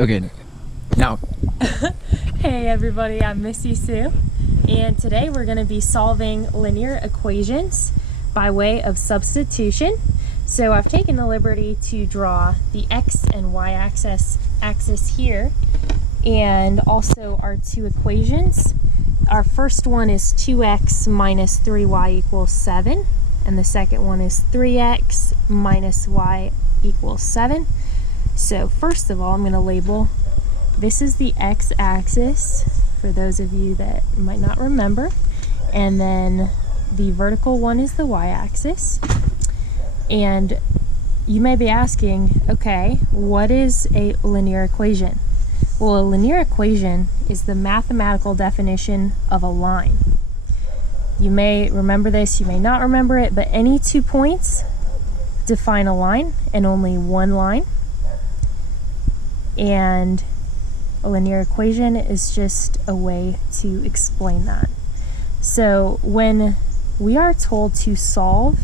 Okay, now. Hey everybody, I'm Missy Sue, and today we're going to be solving linear equations by way of substitution. So I've taken the liberty to draw the x and y axis here, and also our two equations. Our first one is 2x minus 3y equals 7, and the second one is 3x minus y equals 7. So first of all, I'm going to label, this is the x-axis, for those of you that might not remember, and then the vertical one is the y-axis. And you may be asking, okay, what is a linear equation? Well, a linear equation is the mathematical definition of a line. You may remember this, you may not remember it, but any 2 points define a line, and only one line. And a linear equation is just a way to explain that. So when we are told to solve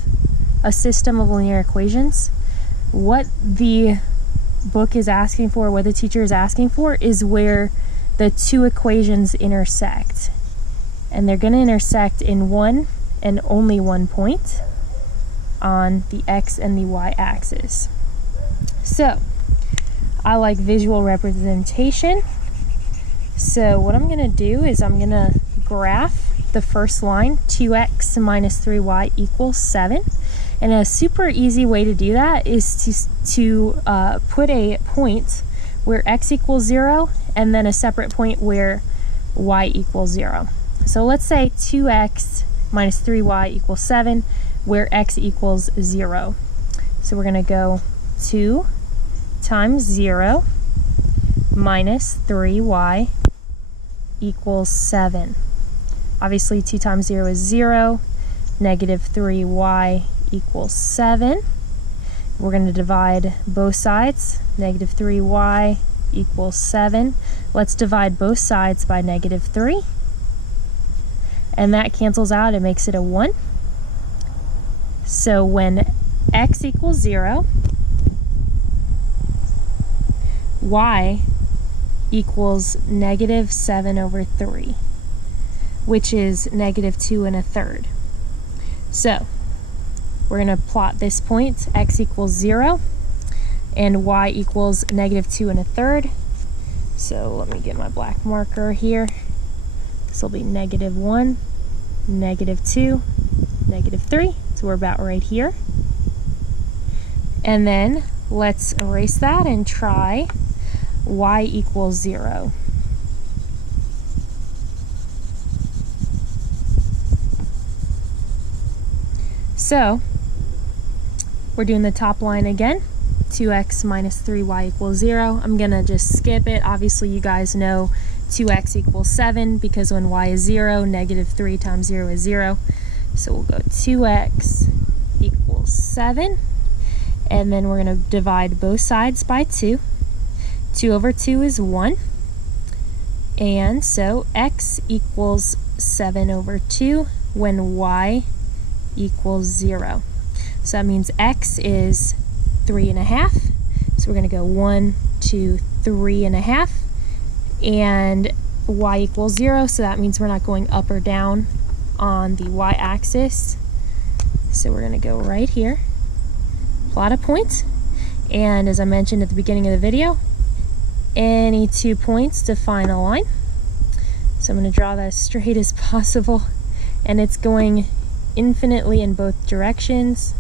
a system of linear equations, what the book is asking for, what the teacher is asking for, is where the two equations intersect. And they're going to intersect in one and only one point on the x and the y axis. So I like visual representation. So what I'm going to do is I'm going to graph the first line, 2x minus 3y equals 7. And a super easy way to do that is to put a point where x equals 0 and then a separate point where y equals 0. So let's say 2x minus 3y equals 7 where x equals 0. So we're going to go 2 times 0 minus 3y equals 7. Obviously 2 times 0 is 0, negative 3y equals 7. We're going to divide both sides. Negative 3y equals 7. Let's divide both sides by negative 3. And that cancels out, it makes it a 1. So when x equals 0, y equals negative 7 over 3, which is negative 2 1/3. So we're going to plot this point, x equals 0 and y equals negative 2 1/3. So let me get my black marker here. This will be negative 1, negative 2, negative 3. So we're about right here. And then let's erase that and try y equals 0. So we're doing the top line again, 2x minus 3y equals 0. I'm gonna just skip it. Obviously you guys know 2x equals 7 because when y is 0, negative 3 times 0 is 0. So we'll go 2x equals 7, and then we're gonna divide both sides by 2. 2 over 2 is 1, and so x equals 7 over 2 when y equals 0. So that means x is 3.5. So we're going to go 1, 2, 3.5, and y equals 0. So that means we're not going up or down on the y-axis. So we're going to go right here, plot a point, and as I mentioned at the beginning of the video, any 2 points define a line. So I'm going to draw that as straight as possible, and it's going infinitely in both directions.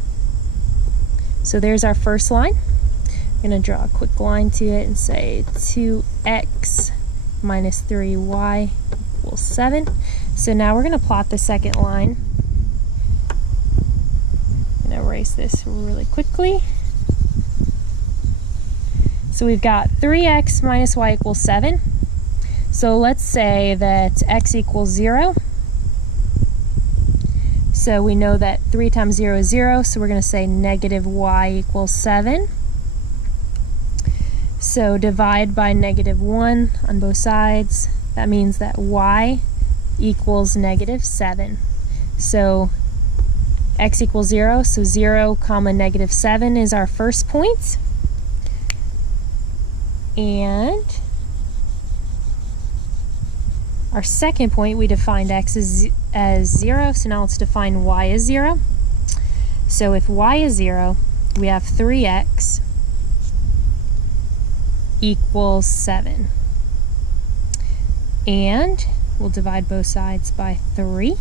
So there's our first line. I'm going to draw a quick line to it and say 2x minus 3y equals 7. So now we're going to plot the second line. I'm going to erase this really quickly. So we've got 3x minus y equals 7. So let's say that x equals 0. So we know that 3 times 0 is 0, so we're going to say negative y equals 7. So divide by negative 1 on both sides. That means that y equals negative 7. So x equals 0, so 0 comma negative 7 is our first point. And our second point, we defined x as 0, so now let's define y as 0. So if y is 0, we have 3x equals 7. And we'll divide both sides by 3.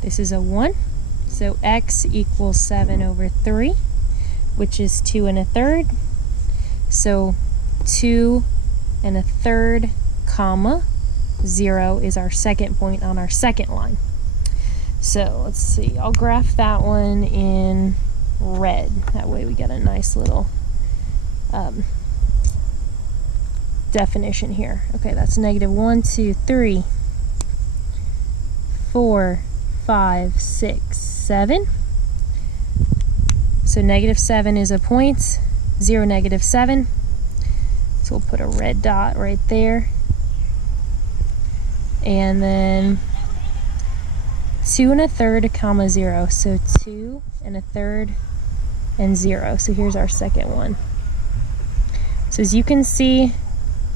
This is a 1, so x equals 7 over 3, which is 2 1/3. So 2 1/3, comma, 0 is our second point on our second line. So let's see, I'll graph that one in red. That way we get a nice little definition here. Okay, that's negative 1, 2, 3, 4, 5, 6, 7. So negative 7 is a point, 0, negative 7. So we'll put a red dot right there. And then 2 1/3, comma, 0. So 2 1/3 and 0. So here's our second one. So as you can see,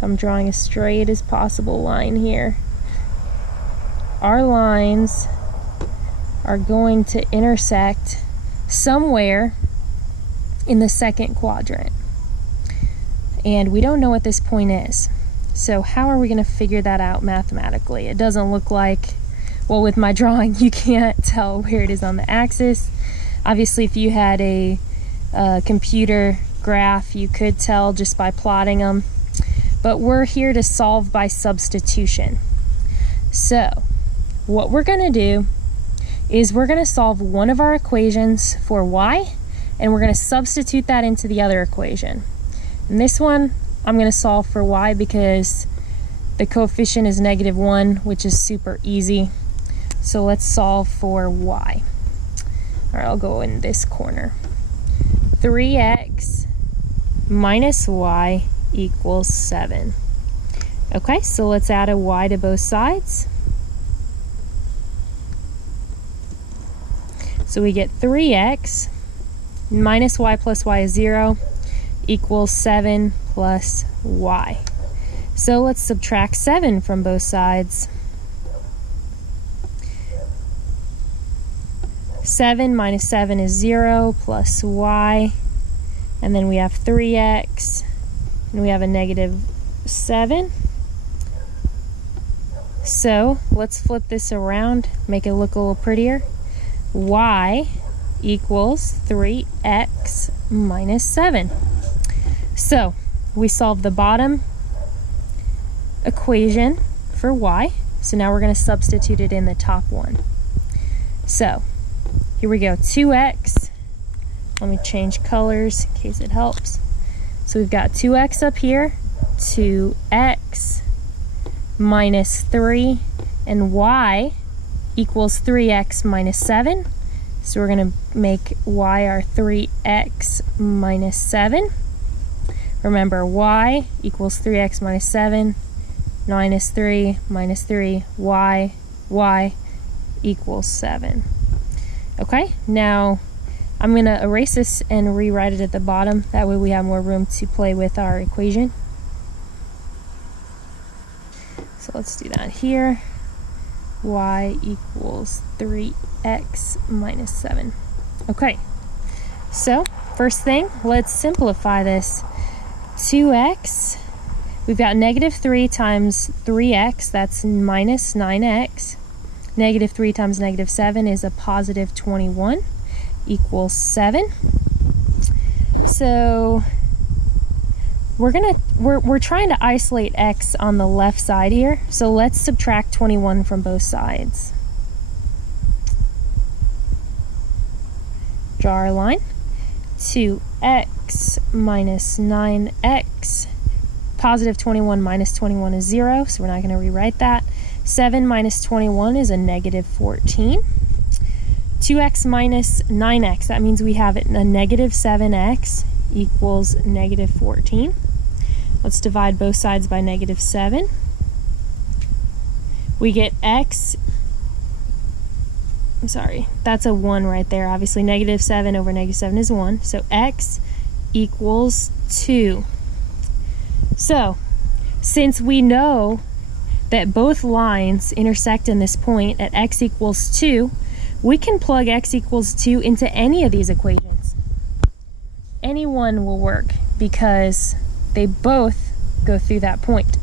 I'm drawing as straight as possible line here. Our lines are going to intersect somewhere in the second quadrant. And we don't know what this point is. So how are we going to figure that out mathematically? It doesn't look like, well, with my drawing, you can't tell where it is on the axis. Obviously, if you had a computer graph, you could tell just by plotting them. But we're here to solve by substitution. So what we're going to do is we're going to solve one of our equations for y, and we're going to substitute that into the other equation. And this one, I'm going to solve for y because the coefficient is negative 1, which is super easy. So let's solve for y. All right, I'll go in this corner. 3x minus y equals 7. Okay, so let's add a y to both sides. So we get 3x minus y plus y is 0 equals 7 plus y. So let's subtract 7 from both sides. 7 minus 7 is 0 plus y. And then we have 3x. And we have a negative 7. So let's flip this around, make it look a little prettier. Y equals 3x minus 7. So we solved the bottom equation for y. So now we're going to substitute it in the top one. So here we go, 2x. Let me change colors in case it helps. So we've got 2x up here, 2x minus 3, and y equals 3x minus 7. So we're going to make y our 3x minus 7. Remember, y equals 3x minus 7, minus 3, y equals 7. Okay, now I'm going to erase this and rewrite it at the bottom. That way we have more room to play with our equation. So let's do that here. Y equals 3x minus 7. Okay, so first thing, let's simplify this. 2x, we've got negative 3 times 3x, that's minus 9x. Negative 3 times negative 7 is a positive 21. Equals 7. So we're trying to isolate x on the left side here. So let's subtract 21 from both sides. Draw our line. 2x minus 9x. Positive 21 minus 21 is 0, so we're not going to rewrite that. 7 minus 21 is a negative 14. 2x minus 9x, that means we have a negative 7x equals negative 14. Let's divide both sides by negative 7. We get x, I'm sorry, that's a 1 right there. Obviously negative 7 over negative 7 is 1. So x equals 2. So, since we know that both lines intersect in this point at x equals 2, we can plug x equals 2 into any of these equations. Any one will work because they both go through that point.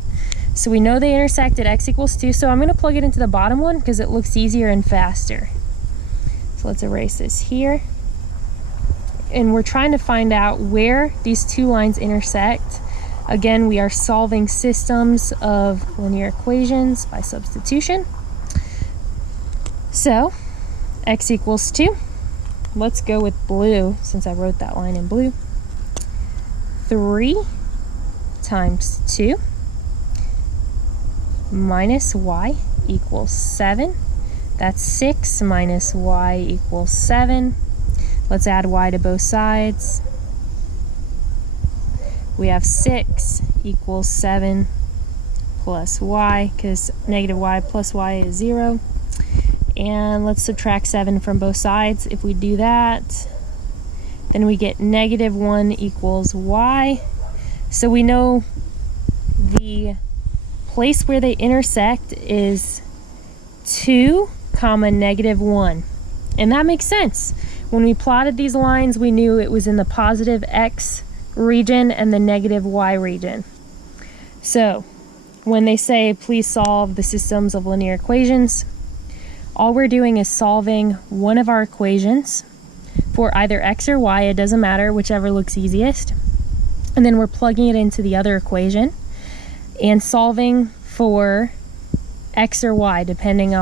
So we know they intersect at x equals 2, so I'm going to plug it into the bottom one because it looks easier and faster. So let's erase this here. And we're trying to find out where these two lines intersect. Again, we are solving systems of linear equations by substitution. So, x equals 2. Let's go with blue, since I wrote that line in blue. 3 times 2 minus y equals 7. That's 6 minus y equals 7. Let's add y to both sides. We have 6 equals 7 plus y, because negative y plus y is 0. And let's subtract 7 from both sides. If we do that, then we get negative 1 equals y. So we know the place where they intersect is 2, negative 1. And that makes sense. When we plotted these lines, we knew it was in the positive x region and the negative y region. So when they say please solve the systems of linear equations, all we're doing is solving one of our equations for either x or y, it doesn't matter, whichever looks easiest, and then we're plugging it into the other equation and solving for x or y depending on